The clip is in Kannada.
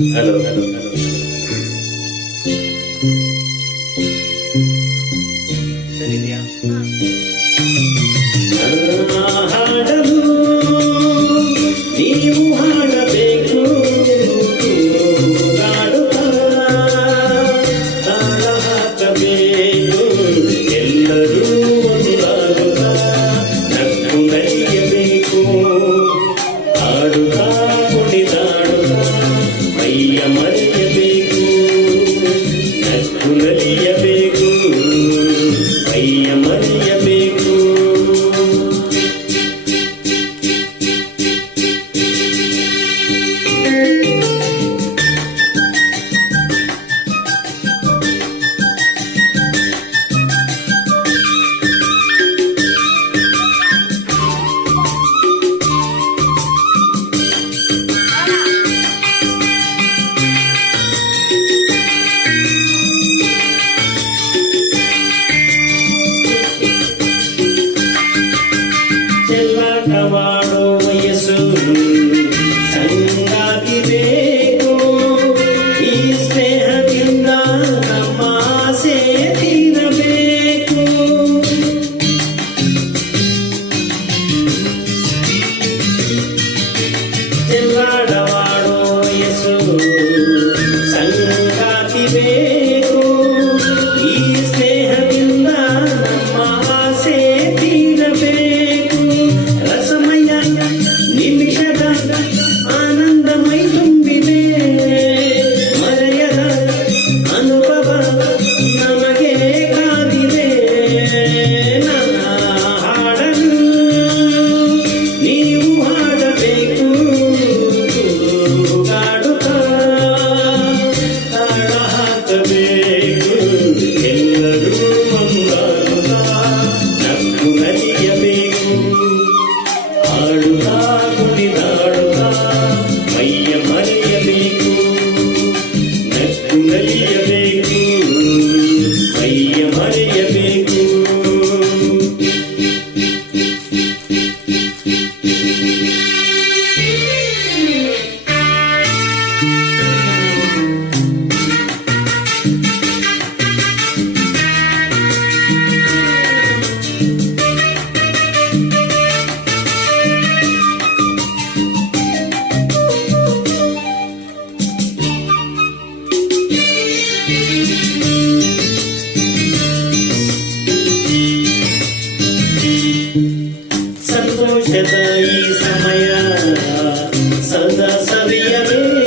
Hello hello hello ಸರಿದ್ಯಾ? ಹಾಡಲು ನೀವು ಹಾಡಬೇಕು, ಹಾಡುತ್ತಾ ತಾಳ ಹಾಕಬೇಕು, ಎಲ್ಲರೂ ಒಂದಾಗುತ್ತಾ ನಕ್ಕು ನಲಿಯಬೇಕು, ಹಾಡುತ್ತಾ ಕುಣಿದಾಡುತ್ತಾ ಮೈಯ ಮರೆಯಬೇಕು, ನಕ್ಕು ನಲಿಯಬೇಕು, ಮೈಯ ಮರೆಯಬೇಕು. ಚೆಲ್ಲಾಟವಾಡೋ ವಯಸ್ಸು ಸಂಗಾತಿ ಬೇಕು, ಈ ಸ್ನೇಹದಿಂದ ನಮ್ಮ ಆಸೆ ತೀರಬೇಕು. ಚೆಲ್ಲಾಟವಾಡೋ ವಯಸ್ಸು ಸಂಗಾತಿ ಬೇಕು, ಈ ಸ್ನೇಹದಿಂದ ನಮ್ಮ ಆಸೆ ತೀರಬೇಕು. ರಸಮಯ ನಿಮಿಷದ ಆನಂದಮೈ ತುಂಬಿದೆ, ಮರೆಯದ ಅನುಭವ ನಮಗೆ ಕಾದಿದೆ. ನನ್ನ ಹಾಡಲು ನೀವು ಹಾಡಬೇಕು, ಹಾಡುತ್ತಾ ತಾಳ ಹಾಕಬೇಕು, ಎಲ್ಲರೂ ಒಂದಾಗುತ್ತಾ ನಕ್ಕು ನಲಿಯಬೇಕು, ಹಾಡುತ್ತಾ ಕುಣಿದಾಡುತ್ತಾ ಮೈಯ ಮರೆಯಬೇಕು, ನಕ್ಕು ನಲಿಯಬೇಕು, ಮೈಯ ಮರೆಯಬೇಕು. ಸಂತೋಷದ ಈ ಸಮಯ ಸದಾ ಸವಿಯಬೇಕು,